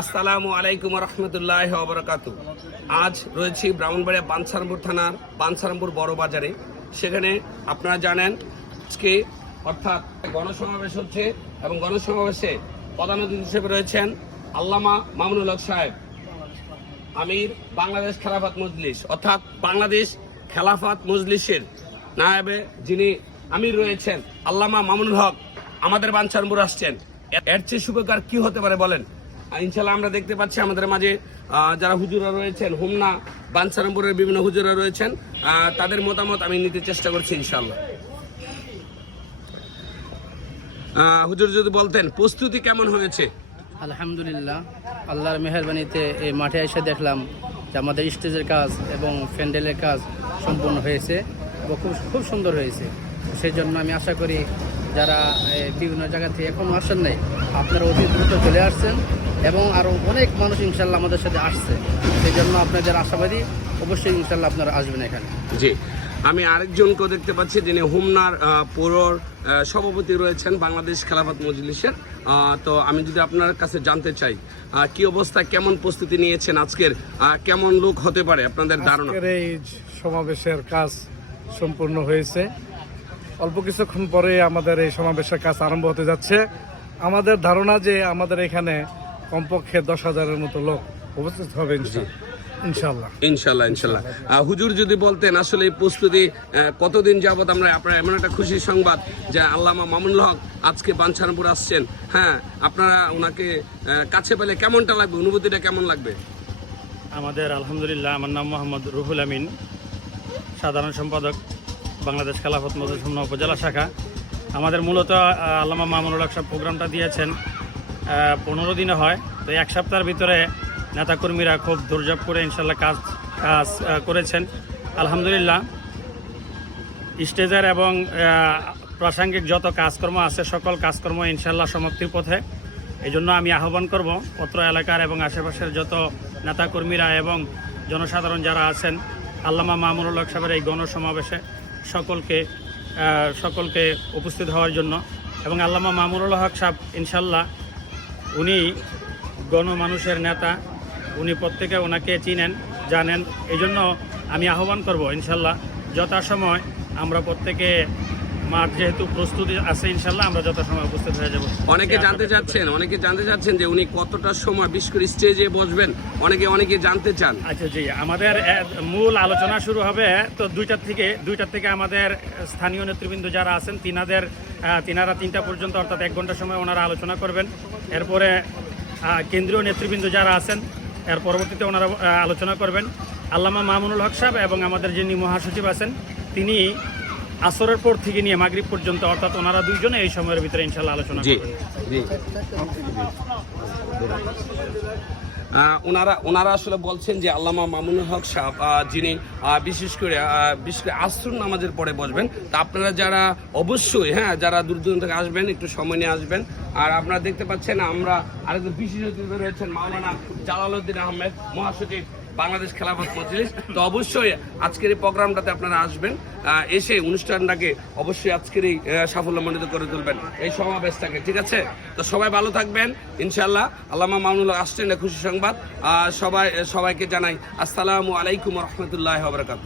আসসালামু আলাইকুম রহমতুল্লাহ বরকাত। আজ রয়েছি ব্রাহ্মণবাড়িয়া বাঞ্ছারামপুর থানার বাঞ্ছারামপুর বড় বাজারে। সেখানে আপনারা জানেন, আজকে অর্থাৎ গণসমাবেশ হচ্ছে এবং গণসমাবেশে প্রধান অতিথি হিসেবে রয়েছেন আল্লামা মামুনুল হক সাহেব, আমির বাংলাদেশ খেলাফত মজলিস, অর্থাৎ বাংলাদেশ খেলাফত মজলিসের নায়েবে যিনি আমির রয়েছেন, আল্লামা মামুনুল হক, আমাদের বাঞ্ছানপুর আসছেন। এর- চেয়ে শুভকার কি হতে পারে বলেন? ইনশাল্লাহ আমরা দেখতে পাচ্ছি আমাদের মাঝে যারা হুজুরা রয়েছেন, হোমনা বাঞ্ছারামপুরের বিভিন্ন হুজুরা রয়েছেন তাদের মতামত আমি নিতে চেষ্টা করছি ইনশাল্লাহ হুজুর যদি বলতেন, প্রস্তুতি কেমন হয়েছে? আলহামদুলিল্লাহ, আল্লাহর মেহরবানিতে এই মাঠে এসে দেখলাম যে আমাদের স্টেজের কাজ এবং প্যান্ডেলের কাজ সম্পূর্ণ হয়েছে এবং খুব খুব সুন্দর হয়েছে। সেই জন্য আমি আশা করি যারা এ, বিভিন্ন জায়গা থেকে এখনও আসেন নাই আপনারা অতি দ্রুত চলে আসছেন এবং আরও অনেক মানুষ ইনশাল্লাহ আমাদের সাথে আসছে। সেই জন্য আপনাদের আশাবাদী অবশ্যই ইনশাল্লাহ আপনারা আসবেন এখানে। জি। আমি আরেকজনকেও দেখতে পাচ্ছি যিনি হোমনার পৌরর সভাপতি রয়েছেন বাংলাদেশ খেলাফত মজলিসের। তো আমি যদি আপনার কাছে জানতে চাই কি অবস্থায় কেমন প্রস্তুতি নিয়েছেন আজকের? কেমন লোক হতে পারে আপনাদের ধারণা? এই সমাবেশের কাজ সম্পূর্ণ হয়েছে। অল্প কিছুক্ষণ পরে আমাদের এই সমাবেশের কাজ আরম্ভ হতে যাচ্ছে। আমাদের ধারণা যে আমাদের এখানে কমপক্ষে দশ হাজারের মতো লোক উপস্থিত হবে ইনশা- ইনশাল্লাহ ইনশাল্লাহ ইনশাল্লাহ হুজুর যদি বলতেন আসলে এই প্রস্তুতি কতদিন যাবত আমরা আপনার এমন একটা খুশির সংবাদ যে আল্লামা মামুনুল হক আজকে বাঞ্ছারামপুর আসছেন? হ্যাঁ আপনারা ওনাকে কাছে পেলে কেমনটা লাগবে? অনুভূতিটা কেমন লাগবে? আমাদের আলহামদুলিল্লাহ আমার নাম মোহাম্মদ রুহুল আমিন সাধারণ সম্পাদক। বাংলাদেশ খেলাফত মজুর সুমনা উপজেলা শাখা। আমাদের মূলত আল্লামা মামুনুল হক সাহেব প্রোগ্রামটা দিয়েছেন পনেরো দিনে হয়। তো এক সপ্তাহের ভিতরে নেতাকর্মীরা খুব দুর্যোগ করে ইনশাল্লাহ কাজ কাজ করেছেন। আলহামদুলিল্লাহ। স্টেজের এবং প্রাসঙ্গিক যত কাজকর্ম আছে, সকল কাজকর্ম ইনশাল্লাহ সমাপ্তির পথে। এই জন্য আমি আহ্বান করব অত্র এলাকার এবং আশেপাশের যত নেতাকর্মীরা এবং জনসাধারণ যারা আছেন, আল্লামা মামুনুল হক সাহেবের এই গণসমাবেশে সকলকে সকলকে উপস্থিত হওয়ার জন্য। এবং আল্লামা মামুনুল হক সাহ ইনশাল্লাহ, উনি গণমানুষের নেতা। উনি প্রত্যেকে ওনাকে চিনেন, জানেন। এই জন্য আমি আহ্বান করব, ইনশাল্লাহ, যথাসময় আমরা প্রত্যেকে মাঠ যেহেতু প্রস্তুতি আছে ইনশাল্লাহ আমরা যথাসময় উপস্থিত হয়ে যাব। অনেকে জানতে চাচ্ছেন অনেকে জানতে চাচ্ছেন যে উনি কতটা সময় বিশেষ করে স্টেজে বসবেন। অনেকে অনেকে জানতে চান। আচ্ছা জি আমাদের মূল আলোচনা শুরু হবে তো দুইটার থেকে দুইটার থেকে আমাদের স্থানীয় নেতৃবৃন্দ যারা আছেন তিনাদের তিনারা তিনটা পর্যন্ত অর্থাৎ এক ঘণ্টা সময় ওনারা আলোচনা করবেন। এরপরে কেন্দ্রীয় নেতৃবৃন্দ যারা আছেন এর পরবর্তীতে ওনারা আলোচনা করবেন। আল্লামা মামুনুল হক সাহেব এবং আমাদের যিনি মহাসচিব আছেন তিনি আসরের পর থেকে নিয়ে মাগরিব পর্যন্ত অর্থাৎ ওনারা দুইজনে এই সময়ের ভিতরে ইনশাল্লাহ আলোচনা করবেন। ওনারা ওনারা আসলে বলছেন যে আল্লামা মামুনুল হক সাহেব যিনি বিশেষ করে বিশেষ করে আসর নামাজের পরে বসবেন। তা আপনারা যারা অবশ্যই হ্যাঁ যারা দূর দূরান্ত থেকে আসবেন একটু সময় নিয়ে আসবেন। আর আপনারা দেখতে পাচ্ছেন আমরা আরেকজন বিশেষ অতিথি রয়েছেন মাওলানা জালালউদ্দিন আহমেদ মহাসচিব। বাংলাদেশ খেলাফত মজলিস। তো অবশ্যই আজকের এই প্রোগ্রামটাতে আপনারা আসবেন এসে অনুষ্ঠানটাকে অবশ্যই আজকের এই সাফল্যমণ্ডিত করে তুলবেন। এই সমাবেশটাকে, ঠিক আছে? তো সবাই ভালো থাকবেন ইনশাল্লাহ আল্লামা মামুল আসছেন খুশি সংবাদ। সবাই, সবাইকে জানাই, আসসালামু আলাইকুম রহমতুল্লাহ বরকাত